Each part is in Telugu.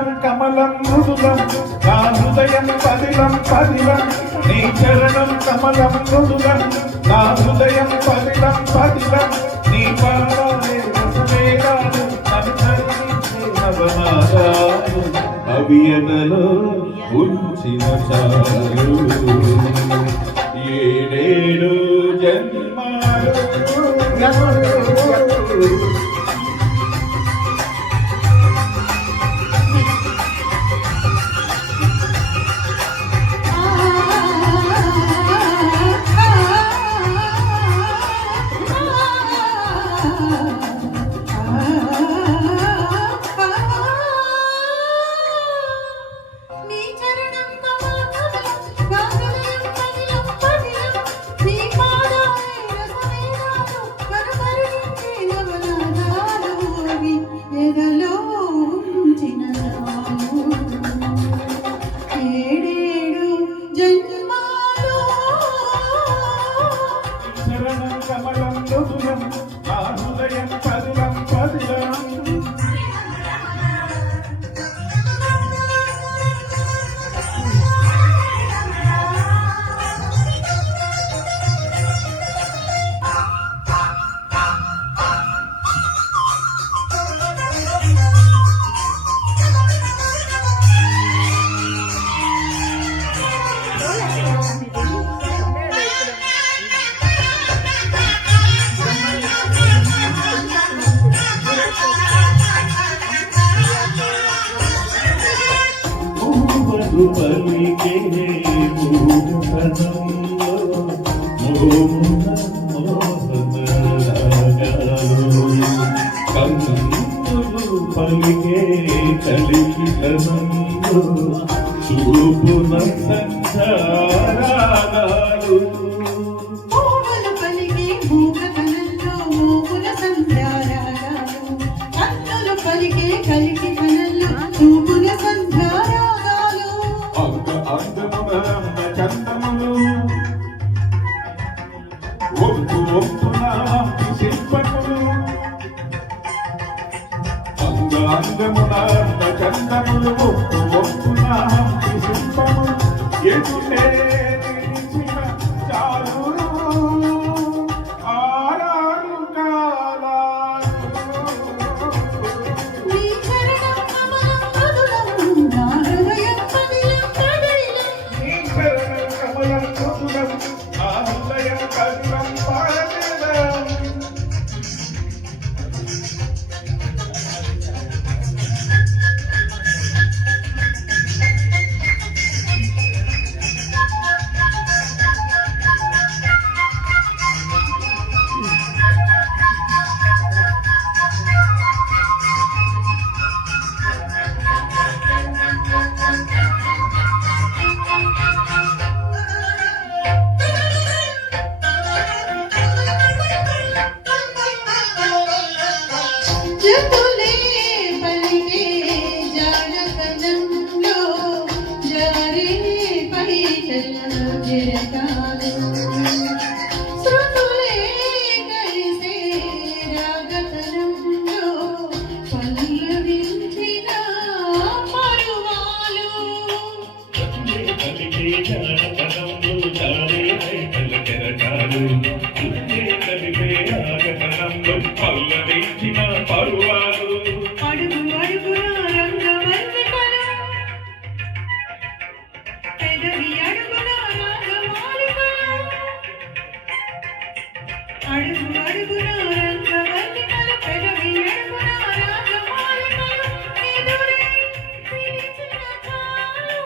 చరణం కమలం మృదులం నా హృదయం పదిలం పదిలం నీ చరణం కమలం మృదులం నా హృదయం పదిలం పదిలం నీ పాదాలే రసమేగాలు అనుసరించే నవనాదాలు అవియనలో ఉంచిన చాలు ఏడేడు జన్మాలు కమలం మృదులం నా హృదయం పదిలం పదిలం పలికే మూఢనంలో మోహన మోహనరాగాలు కన్నులు పలికే కలికితనంలో చూపున సంధ్యారాగాలు కలికితనంలో చూపున సంధ్యారాగాలు అందమున చందములు ఒప్పున శిల్పములు అందమున చందములు ఒప్పున శిల్పములు ఎదుటే చాలు శృతులే కలిసే రాగతనంలో పల్లవించిన పరువాలు అడుగు అడుగున రంగవల్లికలు పెదవి అడుగున అడుగు అడుగున రంగవల్లికలు పెదవి అడుగున రాగమాలికలు ఎదురే పిలిచిన చాలు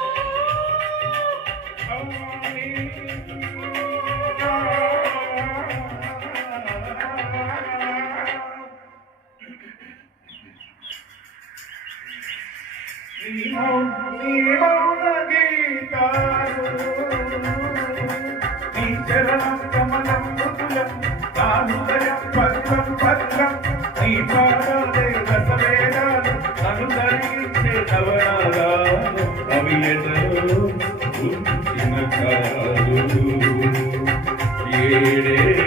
నీ మౌన గీతాలు నీ చరణం కమలం మృదులం నా హృదయం పదిలం పదిలం నీ పాదాలే రసవేదాలు నన్ను ధరించే నవనాదాలు అవి ఎదలో ఉంచిన కాలు ఏడే